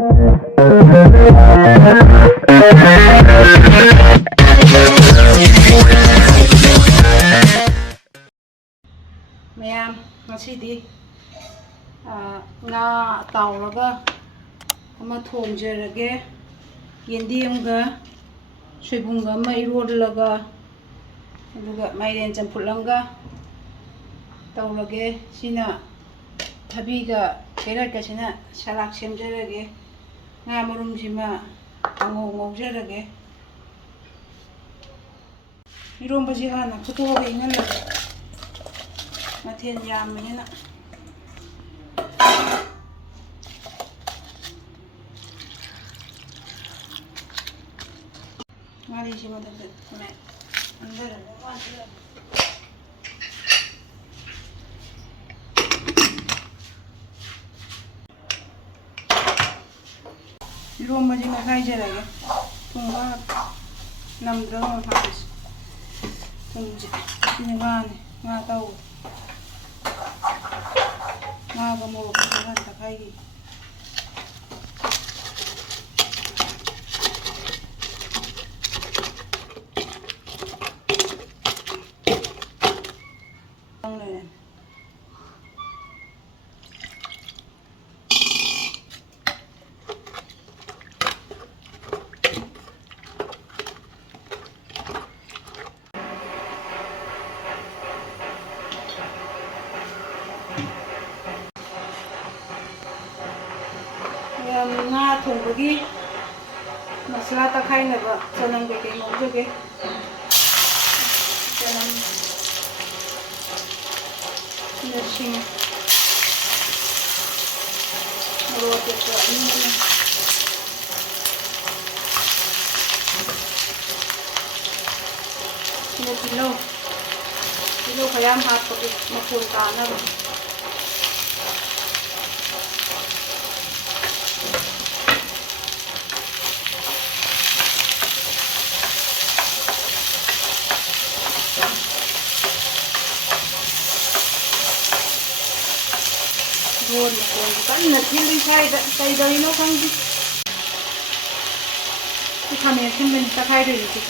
Mayam ngasidi nga tauraga ama thongjerage yendemga soibunga ama irolaga aduga mairen champulanga taurage sina thabiga keraka sina salak semjerage nga marum sima ngaujerage iromba ji hana phutoga ingana mathel yammenina ngari sima da me andar iromba ji ngai jerage tunga namdra habis tunje ngane nga tau nga mo ka ta kai nga thongbagi masala ta khainaba chanam be ke ngaujoge chanam nursing rote ko ani ini kilo khayam hat ko makul ta na buồn vẫn là thiên linh say đấy nó không đi cái thằng này thì mình ta thay đổi thì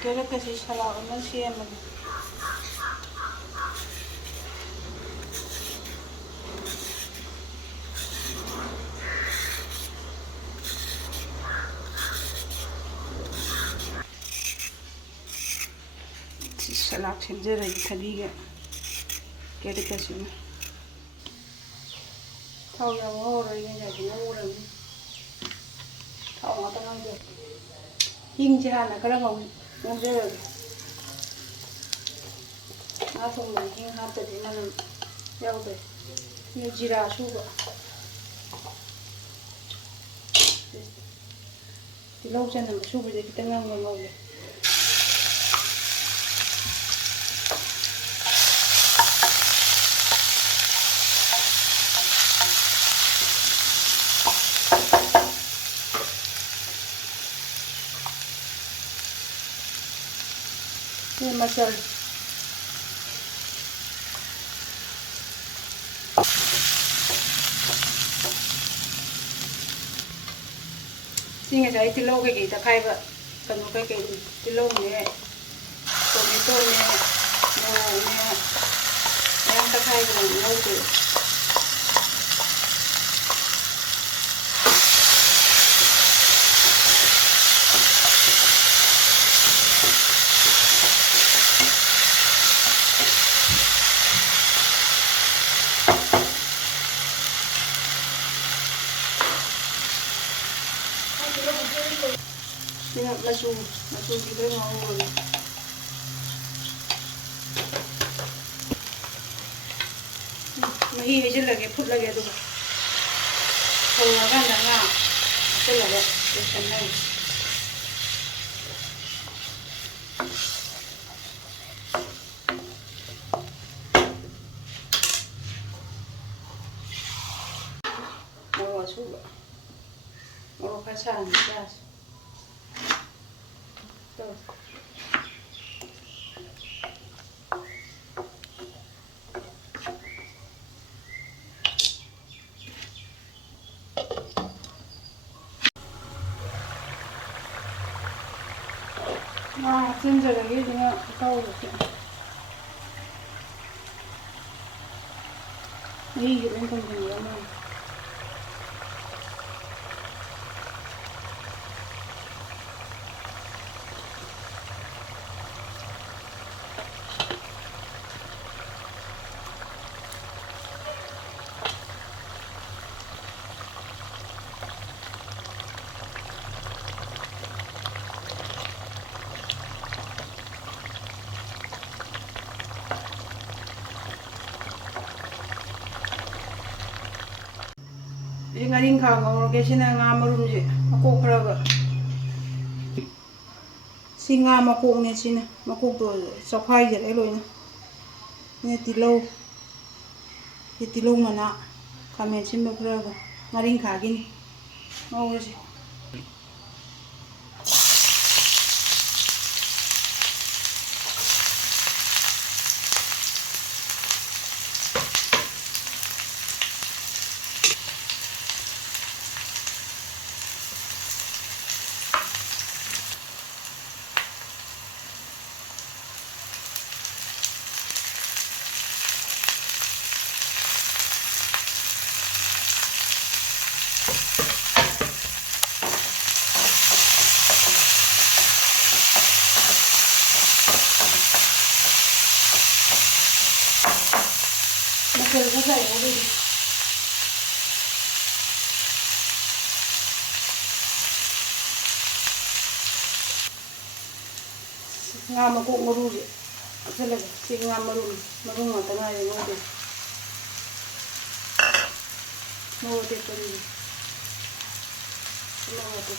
kira kasi salak naman siya mag salak semjera thabiga kira kasi na thau ya ngoro ya ngoro thau ngata ngam hing cha na kara ngau ngajera na thong na hing ha ta dina na yaude ni jira suga tilau cha na suga de kitang ngau le นี่machalสิ่งที่ใช้ที่โลกกี่ตะไคร้แบบขนมไก่กี่ที่โลกเนี่ยตัวนี้ตัวเนี่ยโน่เนี่ยยังตะไคร้กันโลกกี่นี่มาชูที่เรื่องของเรามาฮีไปชิ้นละแกพุดละแกดูโอ้กันนะง่ะชิ้นละแกเดี๋ยวฉันให้มาชูบะมาข้าวชาหนึ่งจาน진짜로 얘기가 가까워졌어. 이게 왼손 중이야. 인간인 강으로 계시는 아무름지 꼭 그러고 싱아 마꼭 내지는 마꼭도 서파이즈 에로이나 네 딜로 만나 가면 침be 그러고 마린 가긴 먹으지 그래서 여기 ngam ko nguru je asale si ngam maru ma tanga ye ngode mo te pari mo te